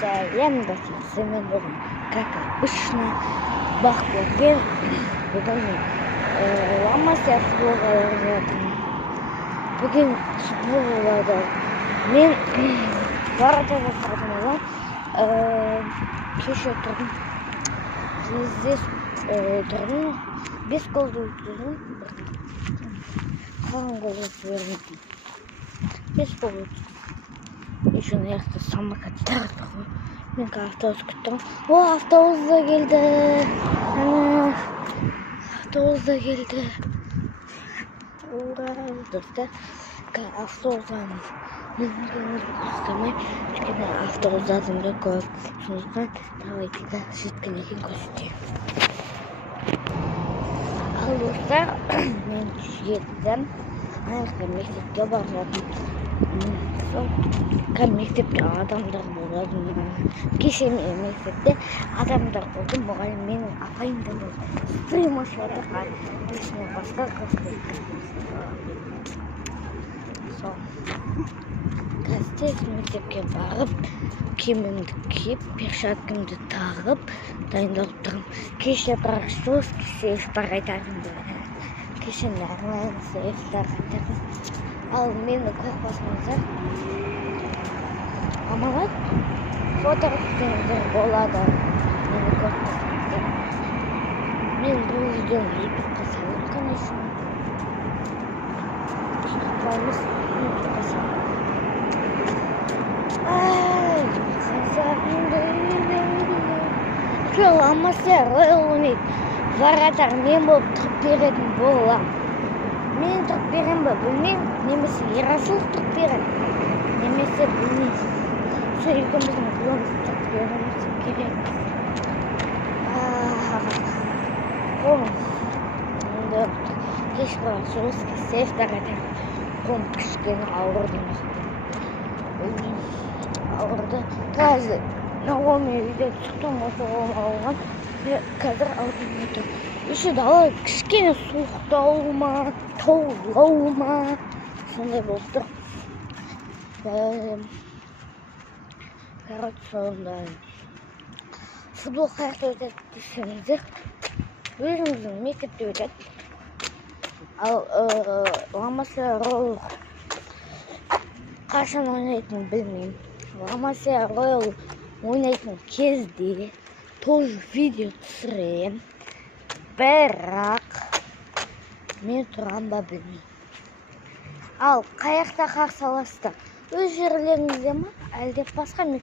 Сәлем, мен бүгін, как обычно, бақ берген. Бүгін ламасы футболға жатырмын. Бүгін футбол болады. Мен барада жатырдым оған. Кеше тұрдым. Здесь тұрдым. 5 голды өткіздім. Қалған голды жібермедім. 5 гол өткіздім. Еще наверное самокаттар тұр. Мен автобус күттім. О, автобус да келді. Автобус да келді. Ура, достар. Автобустан көзтамай, өйткені автобуста адамдар көп. Сондықтан давайте да жеткеннен көрсетейін. Ал достар, мен 7-ден мектепке бара жатырмын. Сол мектепте адамдар болады. Кеше мектепте адамдар болды. Мұғалім менің апайым да болды. Стримос жатыр. Есіне басқа сол қазір мектепке барып, киімімді киіп, перчаткамды тағып, дайындалып тұрмын. Кеше прошло, сейфтар айтарым. Кеше нормально сейфтар айтарым. Ал мені қорқпасаңыздар, аманат фотографтар болады. Мені қорқпасаңыздар. Мен бұл видеоны ютубқа саламын, конечно. Шықпаймыз, ютубқа саламын. Ламасы ойнайды. Варатар мен болып тұрып беретін болам. Мен тұрып берем бе, білмеймін. Немесе Ерасыл тұрып берем. Немесе білмеймін. Сол екеуміздің блогымыз тұрып береміз керек. Қолым. Кешкі жолысқа сейфтар айтайын. Қолым кішкене ауырды. Ауырды. Қазір Наоми үйде тұқтым, осы қолым ауырған. Қазір ауырдым өтір. Еще дала кішкене суықтау ма, таулау ма, сондай болып тұр. Короче, сондай. Футбол қайықта өтеді десеңіздер, өзіміздің мектепте өтеді. Ал ламасы рол қашан ойнайтынын білмеймін. Ламасы рол ойнайтын кезде тоже видео түсірем. Бірақ мен тұрам ба білмеймін. Ал қаяқта қарсы аласыздар? Өз жерлеріңізде ма? Әлде басқа